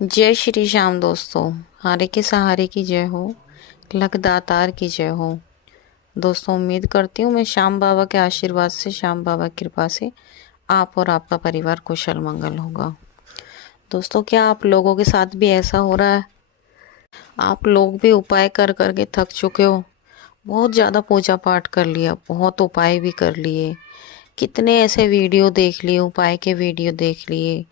जय श्री श्याम दोस्तों। हारे के सहारे की जय हो, लख दातार की जय हो। दोस्तों, उम्मीद करती हूँ मैं श्याम बाबा के आशीर्वाद से, श्याम बाबा की कृपा से आप और आपका परिवार कुशल मंगल होगा। दोस्तों, क्या आप लोगों के साथ भी ऐसा हो रहा है? आप लोग भी उपाय कर कर के थक चुके हो। बहुत ज़्यादा पूजा पाठ कर लिया, बहुत उपाय भी कर लिए, कितने ऐसे वीडियो देख लिए, उपाय के वीडियो देख लिए,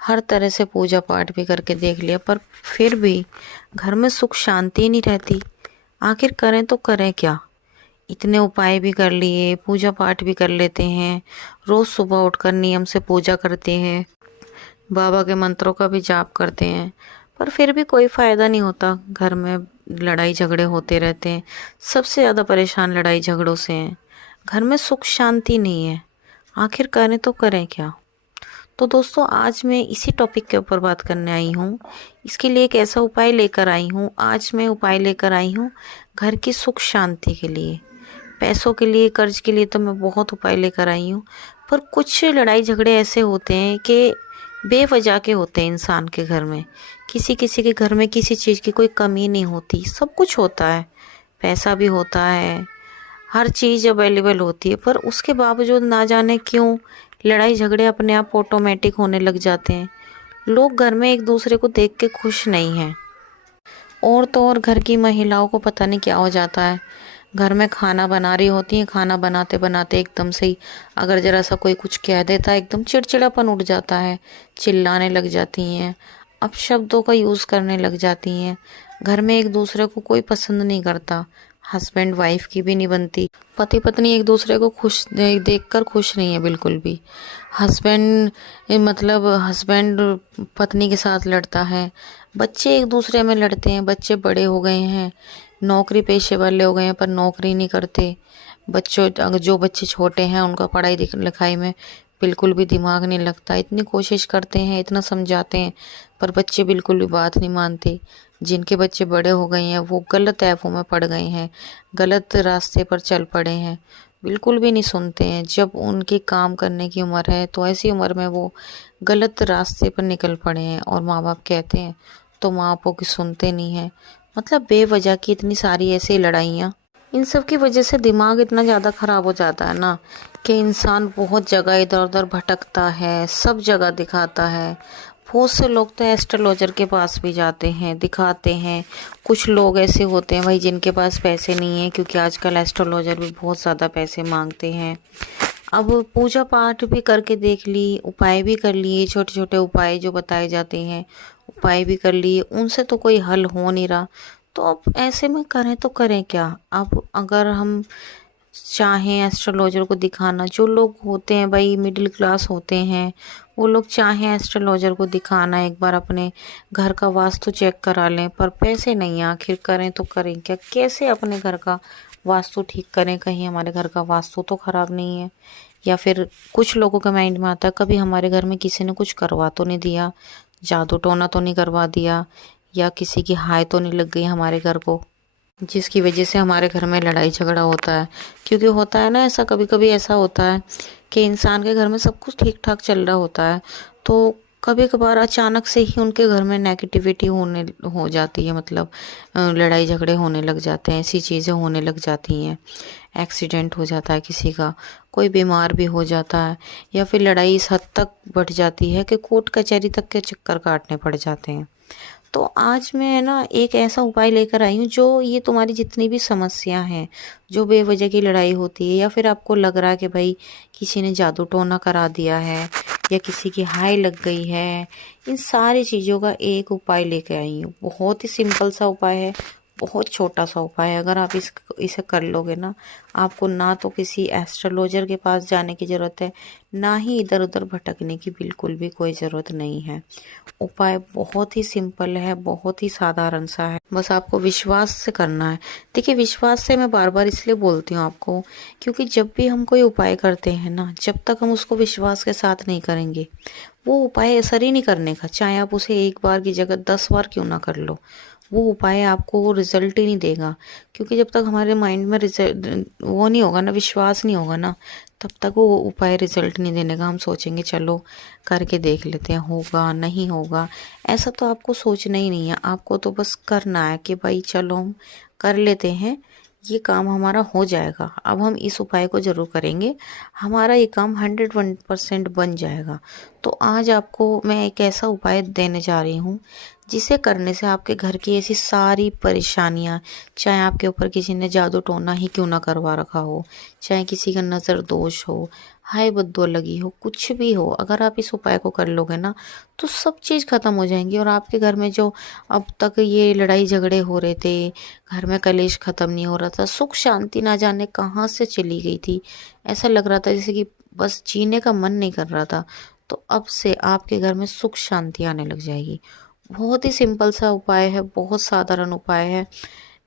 हर तरह से पूजा पाठ भी करके देख लिया, पर फिर भी घर में सुख शांति नहीं रहती। आखिर करें तो करें क्या? इतने उपाय भी कर लिए, पूजा पाठ भी कर लेते हैं, रोज़ सुबह उठकर नियम से पूजा करते हैं, बाबा के मंत्रों का भी जाप करते हैं, पर फिर भी कोई फ़ायदा नहीं होता। घर में लड़ाई झगड़े होते रहते हैं। सबसे ज़्यादा परेशान लड़ाई झगड़ों से हैं। घर में सुख शांति नहीं है। आखिर करें तो करें क्या? तो दोस्तों, आज मैं इसी टॉपिक के ऊपर बात करने आई हूँ। इसके लिए एक ऐसा उपाय लेकर आई हूँ। आज मैं उपाय लेकर आई हूँ घर की सुख शांति के लिए। पैसों के लिए, कर्ज के लिए तो मैं बहुत उपाय लेकर आई हूँ, पर कुछ लड़ाई झगड़े ऐसे होते हैं कि बेवजह के होते हैं इंसान के घर में। किसी किसी के घर में किसी चीज़ की कोई कमी नहीं होती, सब कुछ होता है, पैसा भी होता है, हर चीज़ अवेलेबल होती है, पर उसके बावजूद ना जाने क्यों लड़ाई झगड़े अपने आप ऑटोमेटिक होने लग जाते हैं। लोग घर में एक दूसरे को देख के खुश नहीं हैं। और तो और घर की महिलाओं को पता नहीं क्या हो जाता है। घर में खाना बना रही होती हैं, खाना बनाते बनाते एकदम से ही अगर ज़रा सा कोई कुछ कह देता है, एकदम चिड़चिड़ापन उठ जाता है, चिल्लाने लग जाती हैं, अपशब्दों का यूज़ करने लग जाती हैं। घर में एक दूसरे को कोई पसंद नहीं करता, हस्बैंड वाइफ की भी नहीं बनती। पति पत्नी एक दूसरे को खुश देखकर खुश नहीं है बिल्कुल भी। हस्बैंड हस्बैंड पत्नी के साथ लड़ता है, बच्चे एक दूसरे में लड़ते हैं। बच्चे बड़े हो गए हैं, नौकरी पेशे वाले हो गए हैं, पर नौकरी नहीं करते। बच्चों अगर जो बच्चे छोटे हैं उनका पढ़ाई लिखाई में बिल्कुल भी दिमाग नहीं लगता। इतनी कोशिश करते हैं, इतना समझाते हैं, पर बच्चे बिल्कुल भी बात नहीं मानते। जिनके बच्चे बड़े हो गए हैं वो गलत ऐपों में पड़ गए हैं, गलत रास्ते पर चल पड़े हैं, बिल्कुल भी नहीं सुनते हैं। जब उनकी काम करने की उम्र है तो ऐसी उम्र में वो गलत रास्ते पर निकल पड़े हैं, और माँ बाप कहते हैं तो माँ बापों की सुनते नहीं हैं। मतलब बेवजह की इतनी सारी ऐसी लड़ाइयाँ, इन सब की वजह से दिमाग इतना ज़्यादा ख़राब हो जाता है ना, कि इंसान बहुत जगह इधर उधर भटकता है, सब जगह दिखाता है। बहुत से लोग तो एस्ट्रोलॉजर के पास भी जाते हैं, दिखाते हैं। कुछ लोग ऐसे होते हैं भाई जिनके पास पैसे नहीं है, क्योंकि आजकल एस्ट्रोलॉजर भी बहुत ज़्यादा पैसे मांगते हैं। अब पूजा पाठ भी करके देख ली, उपाय भी कर लिए, छोटे छोटे उपाय जो बताए जाते हैं उपाय भी कर लिए, उनसे तो कोई हल हो नहीं रहा। तो अब ऐसे में करें तो करें क्या? अब अगर हम चाहें एस्ट्रोलॉजर को दिखाना, जो लोग होते हैं भाई मिडिल क्लास होते हैं, वो लोग चाहें एस्ट्रोलॉजर को दिखाना, एक बार अपने घर का वास्तु चेक करा लें, पर पैसे नहीं है। आखिर करें तो करें क्या? कैसे अपने घर का वास्तु ठीक करें? कहीं हमारे घर का वास्तु तो ख़राब नहीं है। या फिर कुछ लोगों के माइंड में आता है कभी हमारे घर में किसी ने कुछ करवा तो नहीं दिया, जादू टोना तो नहीं करवा दिया, या किसी की हाय तो नहीं लग गई हमारे घर को, जिसकी वजह से हमारे घर में लड़ाई झगड़ा होता है। क्योंकि होता है ना ऐसा, कभी कभी ऐसा होता है कि इंसान के घर में सब कुछ ठीक ठाक चल रहा होता है, तो कभी कभार अचानक से ही उनके घर में नेगेटिविटी हो जाती है। मतलब लड़ाई झगड़े होने लग जाते हैं, ऐसी चीज़ें होने लग जाती हैं, एक्सीडेंट हो जाता है किसी का, कोई बीमार भी हो जाता है, या फिर लड़ाई इस हद तक बढ़ जाती है कि कोर्ट कचहरी तक के चक्कर काटने पड़ जाते हैं। तो आज मैं ना एक ऐसा उपाय लेकर आई हूँ जो ये तुम्हारी जितनी भी समस्या हैं, जो बेवजह की लड़ाई होती है, या फिर आपको लग रहा है कि भाई किसी ने जादू टोना करा दिया है, या किसी की हाय लग गई है, इन सारी चीज़ों का एक उपाय लेकर आई हूँ। बहुत ही सिंपल सा उपाय है, बहुत छोटा सा उपाय है। अगर आप इसे कर लोगे ना, आपको ना तो किसी एस्ट्रोलॉजर के पास जाने की ज़रूरत है, ना ही इधर उधर भटकने की बिल्कुल भी कोई ज़रूरत नहीं है। उपाय बहुत ही सिंपल है, बहुत ही साधारण सा है, बस आपको विश्वास से करना है। देखिए, विश्वास से मैं बार बार इसलिए बोलती हूँ आपको, क्योंकि जब भी हम कोई उपाय करते हैं ना, जब तक हम उसको विश्वास के साथ नहीं करेंगे, वो उपाय असर ही नहीं करने का। चाहे आप उसे एक बार की जगह 10 बार क्यों ना कर लो, वो उपाय आपको रिजल्ट ही नहीं देगा। क्योंकि जब तक हमारे माइंड में रिजल्ट वो नहीं होगा ना, विश्वास नहीं होगा ना, तब तक वो उपाय रिजल्ट नहीं देने का हम सोचेंगे चलो करके देख लेते हैं, होगा नहीं होगा। ऐसा तो आपको सोचना ही नहीं है, आपको तो बस करना है कि भाई चलो हम कर लेते हैं, ये काम हमारा हो जाएगा। अब हम इस उपाय को ज़रूर करेंगे, हमारा ये काम 101% बन जाएगा। तो आज आपको मैं एक ऐसा उपाय देने जा रही हूँ जिसे करने से आपके घर की ऐसी सारी परेशानियाँ, चाहे आपके ऊपर किसी ने जादू टोना ही क्यों ना करवा रखा हो, चाहे किसी का नज़र दोष हो, हाय बद्दुआ लगी हो, कुछ भी हो, अगर आप इस उपाय को कर लोगे ना तो सब चीज़ ख़त्म हो जाएंगी। और आपके घर में जो अब तक ये लड़ाई झगड़े हो रहे थे, घर में कलेश ख़त्म नहीं हो रहा था, सुख शांति ना जाने कहाँ से चली गई थी, ऐसा लग रहा था जैसे कि बस जीने का मन नहीं कर रहा था, तो अब से आपके घर में सुख शांति आने लग जाएगी। बहुत ही सिंपल सा उपाय है, बहुत साधारण उपाय है।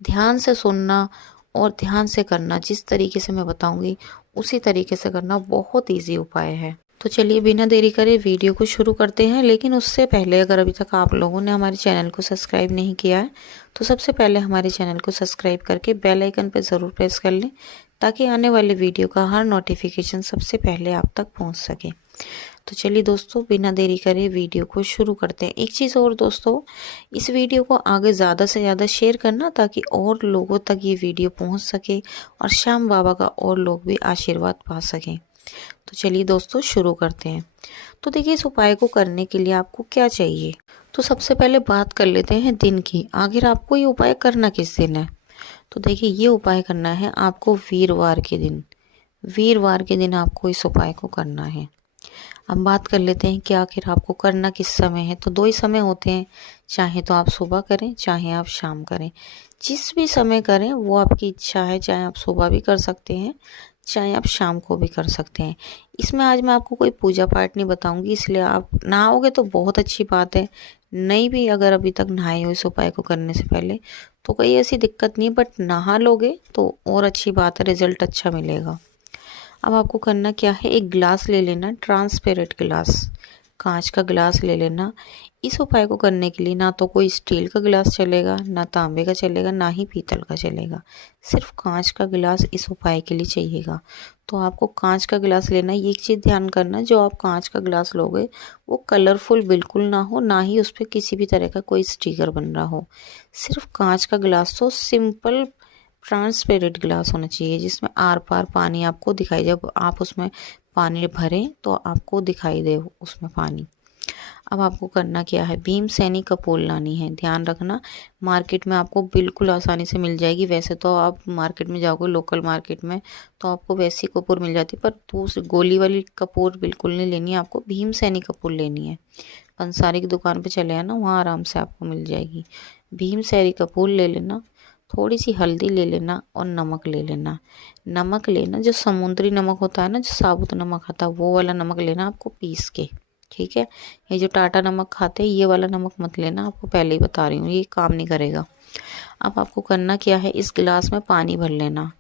ध्यान से सुनना और ध्यान से करना, जिस तरीके से मैं बताऊंगी उसी तरीके से करना, बहुत इजी उपाय है। तो चलिए बिना देरी करे वीडियो को शुरू करते हैं। लेकिन उससे पहले अगर अभी तक आप लोगों ने हमारे चैनल को सब्सक्राइब नहीं किया है तो सबसे पहले हमारे चैनल को सब्सक्राइब करके बेल आइकन पर ज़रूर प्रेस कर लें, ताकि आने वाले वीडियो का हर नोटिफिकेशन सबसे पहले आप तक पहुँच सके। तो चलिए दोस्तों बिना देरी करे वीडियो को शुरू करते हैं। एक चीज़ और दोस्तों, इस वीडियो को आगे ज़्यादा से ज़्यादा शेयर करना, ताकि और लोगों तक ये वीडियो पहुंच सके और श्याम बाबा का और लोग भी आशीर्वाद पा सकें। तो चलिए दोस्तों शुरू करते हैं। तो देखिए, इस उपाय को करने के लिए आपको क्या चाहिए, तो सबसे पहले बात कर लेते हैं दिन की। आखिर आपको ये उपाय करना किस दिन है? तो देखिए, ये उपाय करना है आपको वीरवार के दिन। वीरवार के दिन आपको इस उपाय को करना है। अब बात कर लेते हैं कि आखिर आपको करना किस समय है। तो 2 ही समय होते हैं, चाहे तो आप सुबह करें चाहे आप शाम करें, जिस भी समय करें वो आपकी इच्छा है। चाहे आप सुबह भी कर सकते हैं, चाहे आप शाम को भी कर सकते हैं। इसमें आज मैं आपको कोई पूजा पाठ नहीं बताऊंगी, इसलिए आप नहाओगे तो बहुत अच्छी बात है। नहीं भी अगर अभी तक नहाए हो इस उपाय को करने से पहले तो कोई ऐसी दिक्कत नहीं, बट नहा लोगे तो और अच्छी बात है, रिजल्ट अच्छा मिलेगा। अब आपको करना क्या है, एक गिलास ले लेना, ट्रांसपेरेंट गिलास, कांच का गिलास ले लेना। इस उपाय को करने के लिए ना तो कोई स्टील का गिलास चलेगा, ना तांबे का चलेगा, ना ही पीतल का चलेगा, सिर्फ कांच का गिलास इस उपाय के लिए चाहिएगा। तो आपको कांच का गिलास लेना। ये एक चीज़ ध्यान करना, जो आप कांच का गिलास लोगे वो कलरफुल बिल्कुल ना हो, ना ही उस पर किसी भी तरह का कोई स्टिकर बन रहा हो। सिर्फ कांच का गिलास, तो सिंपल ट्रांसपेरेंट गिलास होना चाहिए, जिसमें आर पार पानी आपको दिखाई, जब आप उसमें पानी भरें तो आपको दिखाई दे उसमें पानी। अब आपको करना क्या है, भीमसेनी कपूर लानी है। ध्यान रखना, मार्केट में आपको बिल्कुल आसानी से मिल जाएगी। वैसे तो आप मार्केट में जाओगे, लोकल मार्केट में, तो आपको वैसी कपूर मिल जाती है, पर दूसरी गोली वाली कपूर बिल्कुल नहीं लेनी है, आपको भीमसेनी कपूर लेनी है। पंसारी की दुकान पे चले आना, वहाँ आराम से आपको मिल जाएगी। भीमसेनी कपूर ले लेना, थोड़ी सी हल्दी ले लेना और नमक ले लेना। नमक लेना जो समुद्री नमक होता है ना, जो साबुत नमक आता है, वो वाला नमक लेना आपको पीस के, ठीक है। ये जो टाटा नमक खाते हैं ये वाला नमक मत लेना, आपको पहले ही बता रही हूँ, ये काम नहीं करेगा। अब आपको करना क्या है, इस गिलास में पानी भर लेना।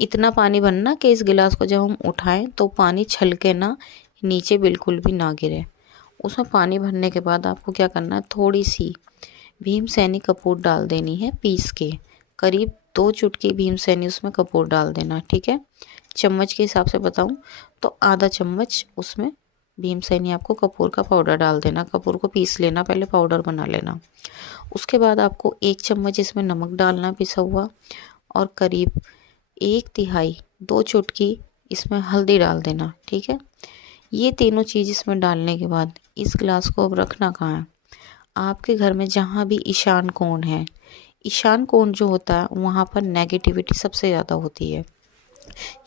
इतना पानी भरना कि इस गिलास को जब हम उठाएं तो पानी छलके ना, नीचे बिल्कुल भी ना गिरे। उसमें पानी भरने के बाद आपको क्या करना है, थोड़ी सी भीमसेनी कपूर डाल देनी है पीस के, करीब 2 चुटकी भीमसेनी उसमें कपूर डाल देना, ठीक है। चम्मच के हिसाब से बताऊं तो आधा चम्मच उसमें भीमसेनी आपको कपूर का पाउडर डाल देना। कपूर को पीस लेना, पहले पाउडर बना लेना। उसके बाद आपको 1 चम्मच इसमें नमक डालना पिसा हुआ, और करीब 1/3 2 चुटकी इसमें हल्दी डाल देना, ठीक है। ये तीनों चीज़ इसमें डालने के बाद इस गिलास को अब रखना कहाँ है, आपके घर में जहाँ भी ईशान कोण है, ईशान कोण जो होता है वहाँ पर नेगेटिविटी सबसे ज़्यादा होती है।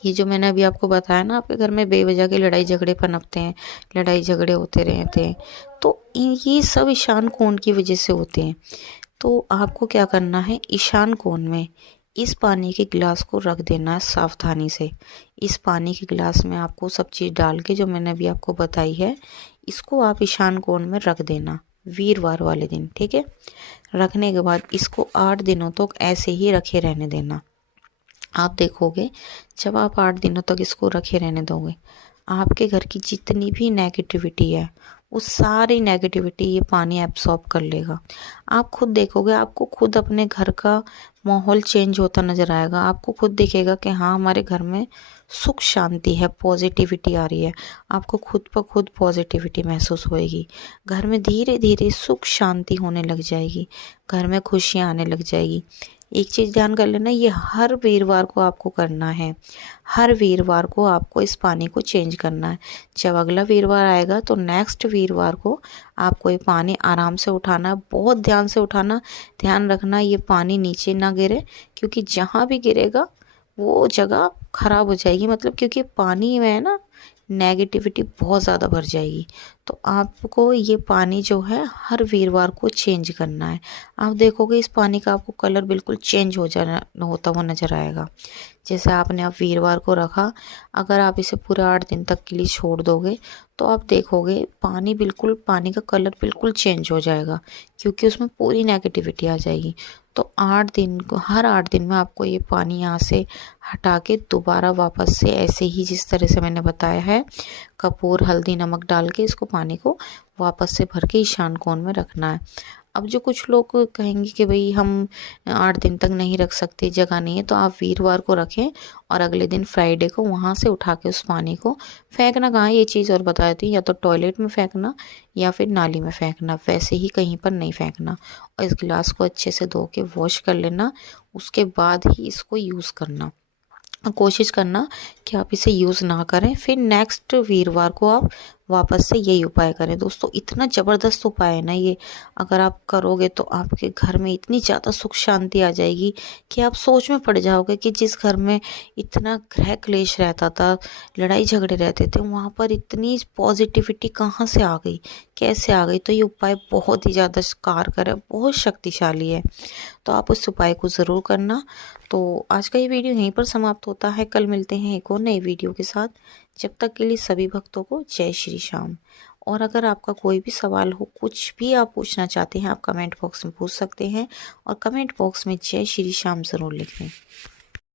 ये जो मैंने अभी आपको बताया ना, आपके घर में बेवजह के लड़ाई झगड़े पनपते हैं, लड़ाई झगड़े होते रहते हैं, तो ये सब ईशान कोण की वजह से होते हैं। तो आपको क्या करना है, ईशान कोण में इस पानी के गिलास को रख देना है सावधानी से। इस पानी के गिलास में आपको सब चीज़ डाल के जो मैंने अभी आपको बताई है, इसको आप ईशान कोण में रख देना वीरवार वाले दिन, ठीक है। रखने के बाद इसको 8 दिनों तक ऐसे ही रखे रहने देना। आप देखोगे जब आप 8 दिनों तक इसको रखे रहने दोगे, आपके घर की जितनी भी नेगेटिविटी है वो सारी नेगेटिविटी ये पानी एब्सॉर्ब कर लेगा। आप खुद देखोगे, आपको खुद अपने घर का माहौल चेंज होता नज़र आएगा। आपको खुद दिखेगा कि हाँ, हमारे घर में सुख शांति है, पॉजिटिविटी आ रही है। आपको खुद ब खुद पॉजिटिविटी महसूस होएगी। घर में धीरे धीरे सुख शांति होने लग जाएगी, घर में खुशियाँ आने लग जाएगी। एक चीज़ ध्यान कर लेना, ये हर वीरवार को आपको करना है। हर वीरवार को आपको इस पानी को चेंज करना है। जब अगला वीरवार आएगा तो नेक्स्ट वीरवार को आपको ये पानी आराम से उठाना, बहुत ध्यान से उठाना। ध्यान रखना ये पानी नीचे ना गिरे, क्योंकि जहाँ भी गिरेगा वो जगह ख़राब हो जाएगी। मतलब क्योंकि पानी में है ना, नेगेटिविटी बहुत ज़्यादा भर जाएगी। तो आपको ये पानी जो है हर वीरवार को चेंज करना है। आप देखोगे इस पानी का आपको कलर बिल्कुल चेंज हो जाना होता हुआ नज़र आएगा। जैसे आपने अब वीरवार को रखा, अगर आप इसे पूरे 8 दिन तक के लिए छोड़ दोगे तो आप देखोगे पानी का कलर बिल्कुल चेंज हो जाएगा, क्योंकि उसमें पूरी नेगेटिविटी आ जाएगी। तो हर 8 दिन में आपको ये पानी यहाँ से हटा के दोबारा वापस से ऐसे ही जिस तरह से मैंने बताया है, कपूर, हल्दी, नमक डाल के इसको पानी को वापस से भर के ईशान कोण में रखना है। अब जो कुछ लोग कहेंगे कि भाई हम 8 दिन तक नहीं रख सकते, जगह नहीं है, तो आप वीरवार को रखें और अगले दिन फ्राइडे को वहाँ से उठा के उस पानी को फेंकना। कहाँ, ये चीज़ और बता देती हूँ, या तो टॉयलेट में फेंकना या फिर नाली में फेंकना, वैसे ही कहीं पर नहीं फेंकना। और इस गिलास को अच्छे से धो के वॉश कर लेना, उसके बाद ही इसको यूज़ करना। कोशिश करना कि आप इसे यूज़ ना करें, फिर नेक्स्ट वीरवार को आप वापस से यही उपाय करें। दोस्तों इतना ज़बरदस्त उपाय है ना ये, अगर आप करोगे तो आपके घर में इतनी ज़्यादा सुख शांति आ जाएगी कि आप सोच में पड़ जाओगे कि जिस घर में इतना गृह क्लेश रहता था, लड़ाई झगड़े रहते थे, वहाँ पर इतनी पॉजिटिविटी कहाँ से आ गई, कैसे आ गई। तो ये उपाय बहुत ही ज़्यादा कारगर है, बहुत शक्तिशाली है। तो आप उस उपाय को ज़रूर करना। तो आज का ये वीडियो यहीं पर समाप्त होता है। कल मिलते हैं एक और नई वीडियो के साथ। जब तक के लिए सभी भक्तों को जय श्री श्याम। और अगर आपका कोई भी सवाल हो, कुछ भी आप पूछना चाहते हैं, आप कमेंट बॉक्स में पूछ सकते हैं, और कमेंट बॉक्स में जय श्री श्याम ज़रूर लिखें।